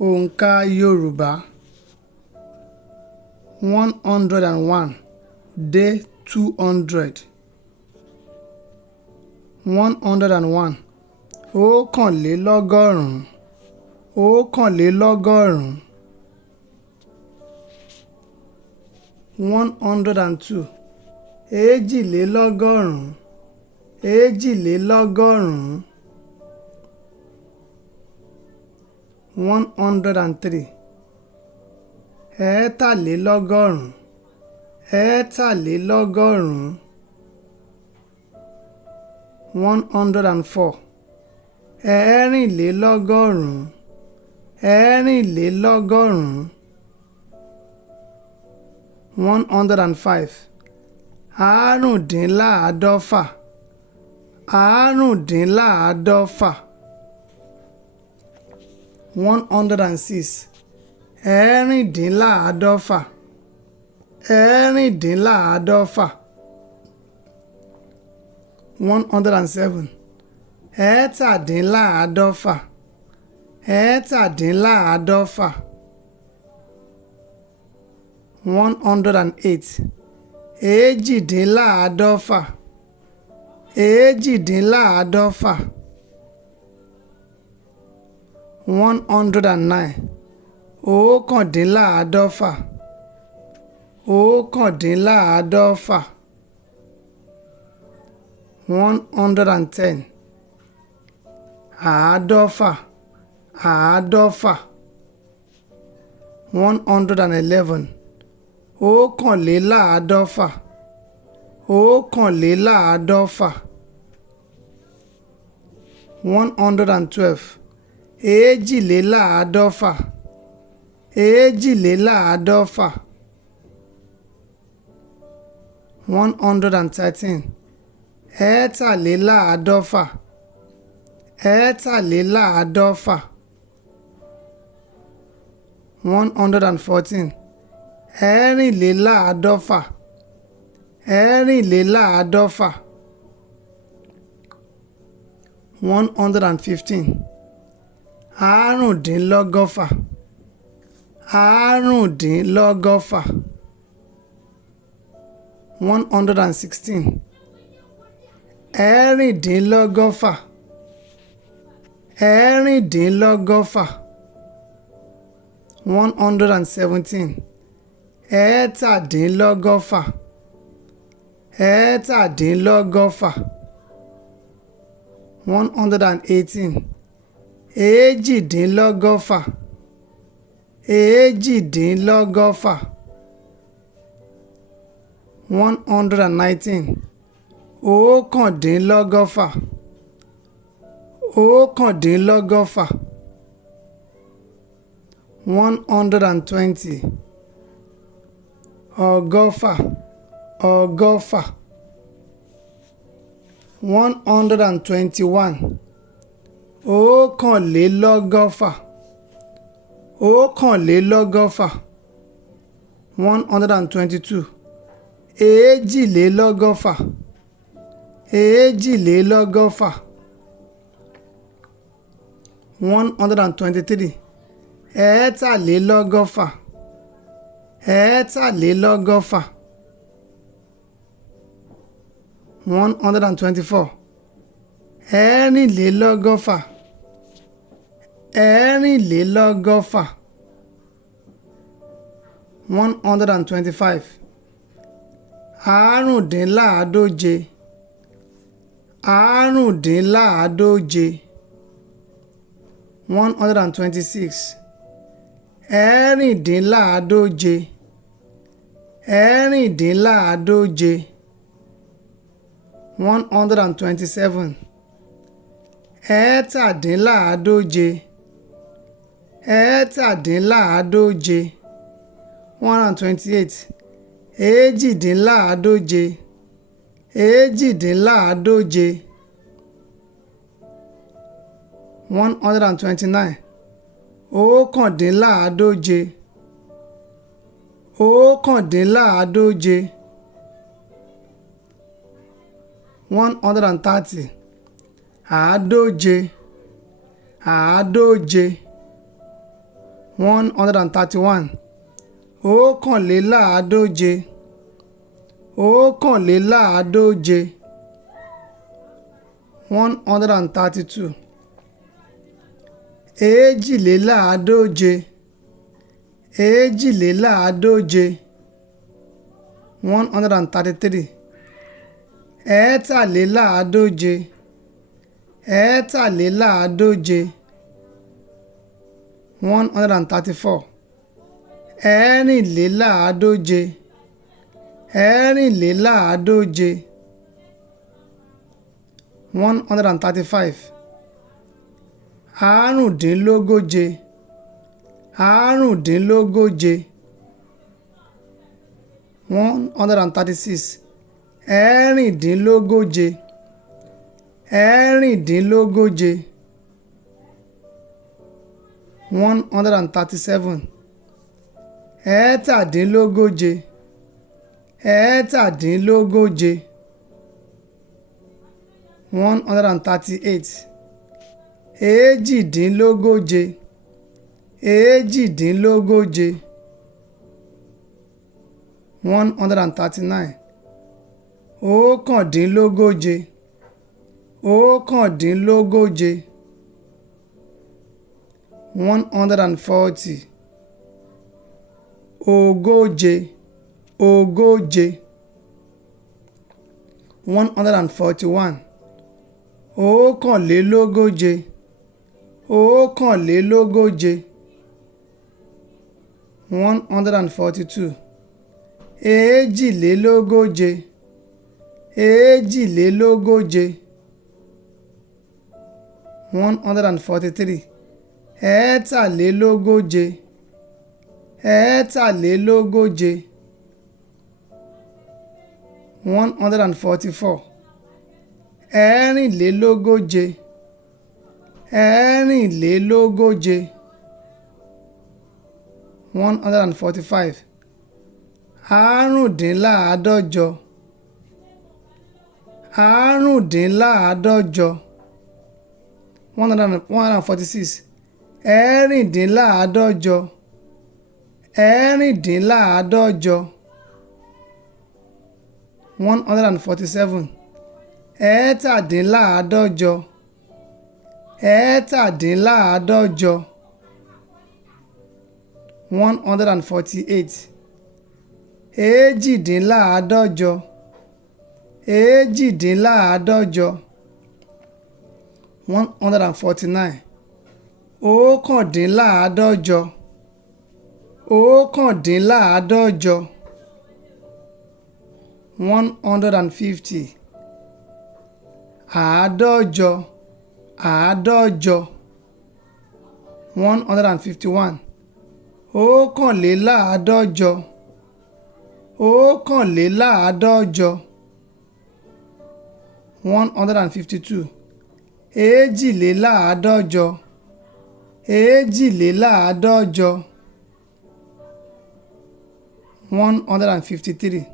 Onka Yoruba 101 dé 200. 101 ọ̀kànlélọ́gọ́rùn-ún. ọ̀kànlélọ́gọ́rùn-ún. 102 èjìlélọ́gọ́rùn-ún. èjìlélọ́gọ́rùn-ún. 103 ẹ̀ẹ́tàlélọ́gọ́rùn-ún. ẹ̀ẹ́tàlélọ́gọ́rùn-ún. 104 ẹ̀ẹ́rìnlélọ́gọ́rùn-ún. ẹ̀ẹ́rìnlélọ́gọ́rùn-ún. 105 àrùndínláàádọ́fà. àrùndínláàádọ́fà. 106 ẹ̀ẹ́rìndínláàádọ́fà. ẹ̀ẹ́rìndínláàádọ́fà. 107 ẹ̀ẹ́tàdínláàádọ́fà. ẹ̀ẹ́tàdínláàádọ́fà. 108 èjìdínláàádọ́fà. èjìdínláàádọ́fà. 109 ọ̀kándínláàádọ́fà. ọ̀kándínláàádọ́fà. 110 àádọ́fà. àádọ́fà. 111 ọ̀kànléláàádọ́fà. ọ̀kànléláàádọ́fà. 112 èjìléláàádọ́fà. èjìléláàádọ́fà. 113 ẹ̀ẹ́tàléláàádọ́fà. ẹ̀ẹ́tàléláàádọ́fà. 114 ẹ̀ẹ́rìnléláàádọ́fà. ẹ̀ẹ́rìnléláàádọ́fà. 115 àrùndínlọ́gọ́fà. àrùndínlọ́gọ́fà. 116 ẹ̀ẹ́rìndínlọ́gọ́fà. ẹ̀ẹ́rìndínlọ́gọ́fà. 117 ẹ̀ẹ́tàdínlọ́gọ́fà. ẹ̀ẹ́tàdínlọ́gọ́fà. 118 èjìdínlọ́gọ́fà. èjìdínlọ́gọ́fà. 119 ọ̀kándínlọ́gọ́fà. ọ̀kándínlọ́gọ́fà. 120 ọgọ́fà. ọgọ́fà. 121 ọ̀kànlélọ́gọ́fà. ọ̀kànlélọ́gọ́fà. 122 èjìlélọ́gọ́fà. èjìlélọ́gọ́fà. 123 ẹ̀ẹ́tàlélọ́gọ́fà. ẹ̀ẹ́tàlélọ́gọ́fà. 124 ẹ̀ẹ́rìnlélọ́gọ́fà. ẹ̀ẹ́rìnlélọ́gọ́fà. 125 àrùndínláàádóje. àrùndínláàádóje. 126 ẹ̀ẹ́rìndínláàádóje. ẹ̀ẹ́rìndínláàádóje. 127 ẹ̀ẹ́tàdínláàádóje. ẹ̀ẹ́tàdínláàádóje. 128 èjìdínláàádóje. èjìdínláàádóje. 129 ọ̀kándínláàádóje. ọ̀kándínláàádóje. 130 àádóje. àádóje. 131 ọ̀kànléláàádóje ọ̀kànléláàádóje 132 èjìléláàádóje èjìléláàádóje 133 ẹ̀ẹ́tàléláàádóje ẹ̀ẹ́tàléláàádóje 134 ẹ̀ẹ́rìnléláàádóje ẹ̀ẹ́rìnléláàádóje 135 àrùndínlógóje àrùndínlógóje 136 ẹ̀ẹ́rìndínlógóje ẹ̀ẹ́rìndínlógóje 137 ẹ̀ẹ́tàdínlógóje ẹ̀ẹ́tàdínlógóje 138 èjìdínlógóje èjìdínlógóje 139 ọ̀kándínlógóje ọ̀kándínlógóje 140 ogóje ogóje 141 ọ̀kànlélógóje ọ̀kànlélógóje 142 èjìlélógóje èjìlélógóje 143 ẹ̀ẹ́tàlélógóje ẹ̀ẹ́tàlélógóje 144 ẹ̀ẹ́rìnlélógóje ẹ̀ẹ́rìnlélógóje 145 àrùndínláàádọ́jọ àrùndínláàádọ́jọ 146 ẹ̀ẹ́rìndínláàádọ́jọ ẹ̀ẹ́rìndínláàádọ́jọ 147 ẹ̀ẹ́tàdínláàádọ́jọ ẹ̀ẹ́tàdínláàádọ́jọ 148 èjìdínláàádọ́jọ èjìdínláàádọ́jọ 149 ọ̀kándínláàádọ́jọ ọ̀kándínláàádọ́jọ 150 àádọ́jọ àádọ́jọ 151 ọ̀kànléláàádọ́jọ ọ̀kànléláàádọ́jọ 152 èjìléláàádọ́jọ èjìléláàádọ́jọ 153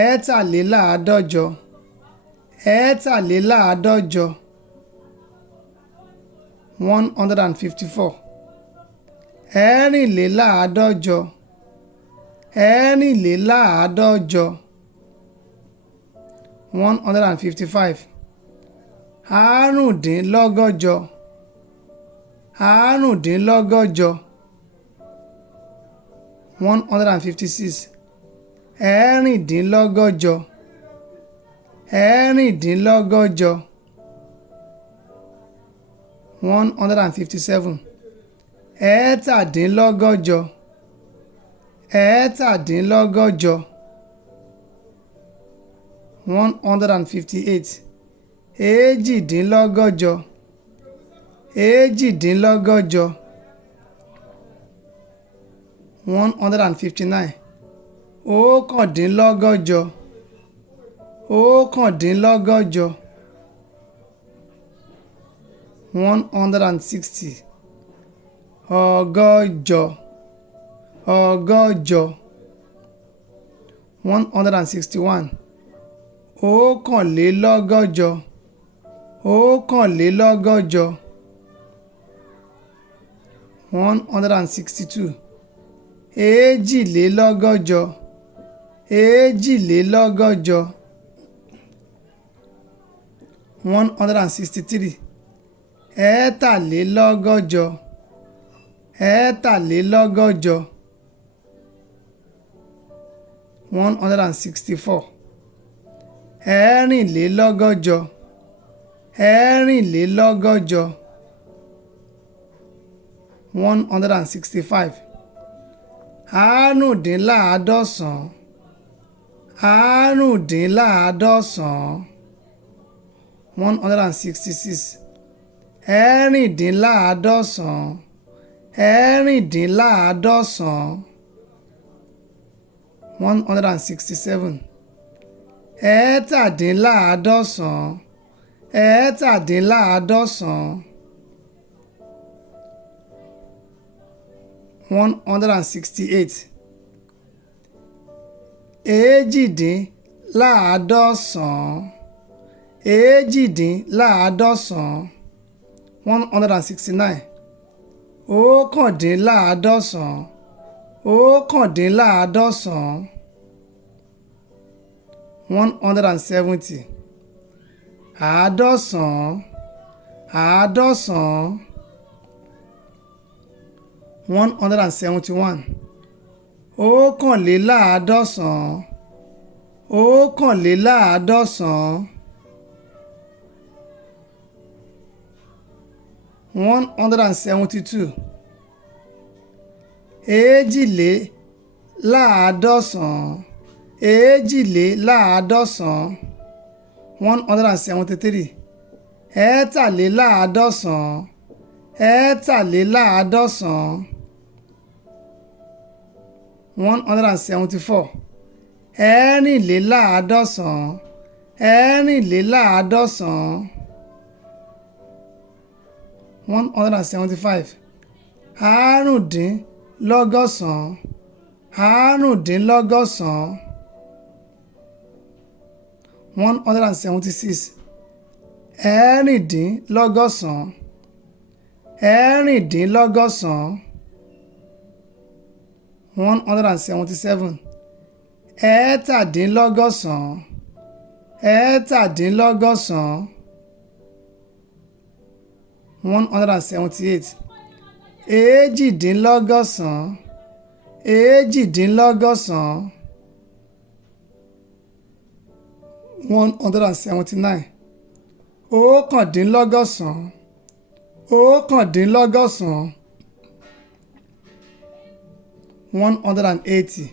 ẹ̀ẹ́tàléláàádọ́jọ ẹ̀ẹ́tàléláàádọ́jọ 154 ẹ̀ẹ́rìnléláàádọ́jọ ẹ̀ẹ́rìnléláàádọ́jọ 155 àrùndínlọ́gọ́jọ àrùndínlọ́gọ́jọ 156 ẹ̀ẹ́rìndínlọ́gọ́jọ ẹ̀ẹ́rìndínlọ́gọ́jọ 157 ẹ̀ẹ́tàdínlọ́gọ́jọ ẹ̀ẹ́tàdínlọ́gọ́jọ 158 èjìdínlọ́gọ́jọ èjìdínlọ́gọ́jọ 159 ọ̀kándínlọ́gọ́jọ ọ̀kándínlọ́gọ́jọ 160 ọgọ́jọ ọgọ́jọ 161 ọ̀kànlélọ́gọ́jọ ọ̀kànlélọ́gọ́jọ 162 èjìlélọ́gọ́jọ èjìlélọ́gọ́jọ 163 ẹ̀ẹ́tàlélọ́gọ́jọ ẹ̀ẹ́tàlélọ́gọ́jọ 164 ẹ̀ẹ́rìnlélọ́gọ́jọ ẹ̀ẹ́rìnlélọ́gọ́jọ 165 àrùndínláàádọ́sàn àrùndínláàádọ́sàn 166 ẹ̀rìndínláàádọ́sàn ẹ̀rìndínláàádọ́sàn 167 ẹ̀ẹ́tàdínláàádọ́sàn ẹ̀ẹ́tàdínláàádọ́sàn 168 èjìdínláàádọ́sàn èjìdínláàádọ́sàn 169 ọ̀kándínláàádọ́sàn ọ̀kándínláàádọ́sàn 170 àádọ́sàn àádọ́sàn 171 ọ̀kànléláàádọ́sàn ọ̀kànléláàádọ́sàn 172 èjìléláàádọ́sàn èjìléláàádọ́sàn 173 ẹ̀ẹ́tàléláàádọ́sàn ẹ̀ẹ́tàléláàádọ́sàn 174 ẹ̀ẹ́rìnléláàádọ́sàn ẹ̀ẹ́rìnléláàádọ́sàn 175 àrùndínlọ́gọ́sàn àrùndínlọ́gọ́sàn 176 ẹ̀ẹ́rìndínlọ́gọ́sàn ẹ̀ẹ́rìndínlọ́gọ́sàn 177 ẹ̀ẹ́tàdínlọ́gọ́sàn ẹ̀ẹ́tàdínlọ́gọ́sàn 178 èjìdínlọ́gọ́sàn èjìdínlọ́gọ́sàn 179 ọ̀kándínlọ́gọ́sàn ọ̀kándínlọ́gọ́sàn 180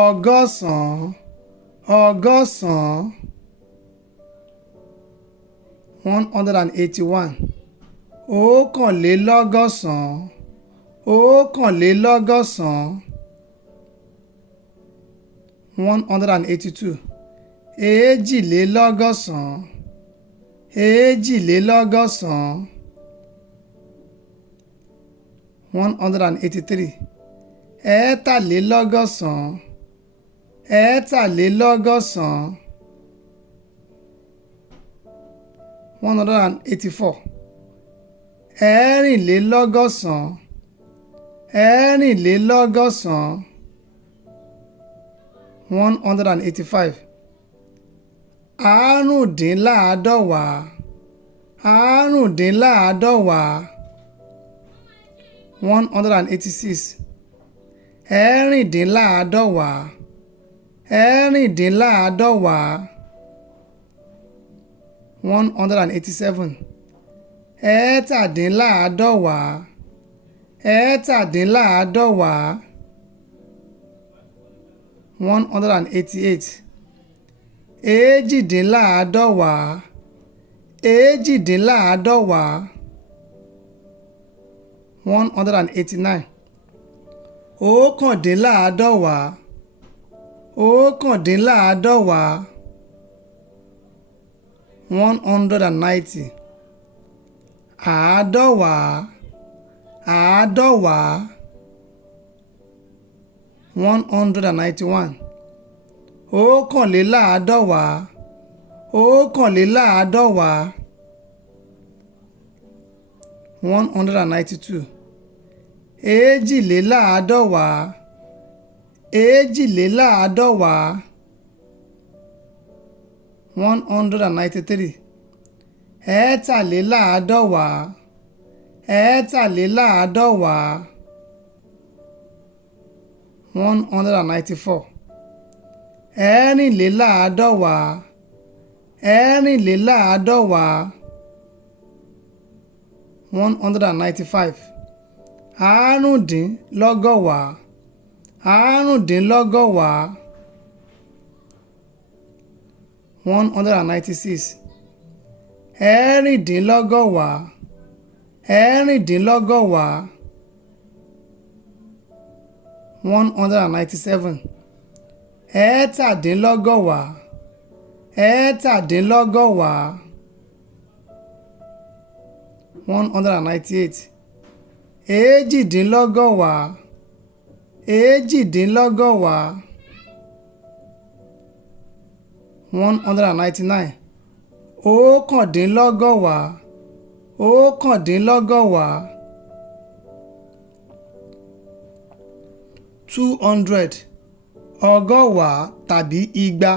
ọgọ́sàn ọgọ́sàn 181 ọ̀kànlélọ́gọ́sàn ọ̀kànlélọ́gọ́sàn 182 èjìlélọ́gọ́sàn èjìlélọ́gọ́sàn 183 ẹ̀ẹ́tàlélọ́gọ́sàn ẹ̀ẹ́tàlélọ́gọ́sàn 184 ẹ̀ẹ́rìnlélọ́gọ́sàn ẹ̀ẹ́rìnlélọ́gọ́sàn 185 àrùndínláàádọ́wàá àrùndínláàádọ́wàá 186 ẹ̀ẹ́rìndínláàádọ́wàá ẹ̀ẹ́rìndínláàádọ́wàá 187 ẹ̀ẹ́tàdínláàádọ́wàá ẹ̀ẹ́tàdínláàádọ́wàá 188 èjìdínláàádọ́wàá èjìdínláàádọ́wàá 189 ọ̀kándínláàádọ́wàá ọ̀kándínláàádọ́wàá 190 àádọ́wàá àádọ́wàá 191 ọ̀kànléláàádọ́wàá ọ̀kànléláàádọ́wàá 192 èjìléláàádọ́wàá èjìléláàádọ́wàá 193 ẹ̀ẹ́tàléláàádọ́wàá ẹ̀ẹ́tàléláàádọ́wàá 194 ẹ̀ẹ́rìnléláàádọ́wàá ẹ̀ẹ́rìnléláàádọ́wàá 195 àrùndínlọ́gọ́wàá àrùndínlọ́gọ́wàá 196 ẹ̀ẹ́rìndínlọ́gọ́wàá ẹ̀ẹ́rìndínlọ́gọ́wàá 197 ẹ̀ẹ́tàdínlọ́gọ́wàá ẹ̀ẹ́tàdínlọ́gọ́wàá 198 èjìdínlọ́gọ́wàá èjìdínlọ́gọ́wàá 199 ọ̀kándínlọ́gọ́wàá ọ̀kándínlọ́gọ́wàá 200 ọgọ́wàá tàbí igba.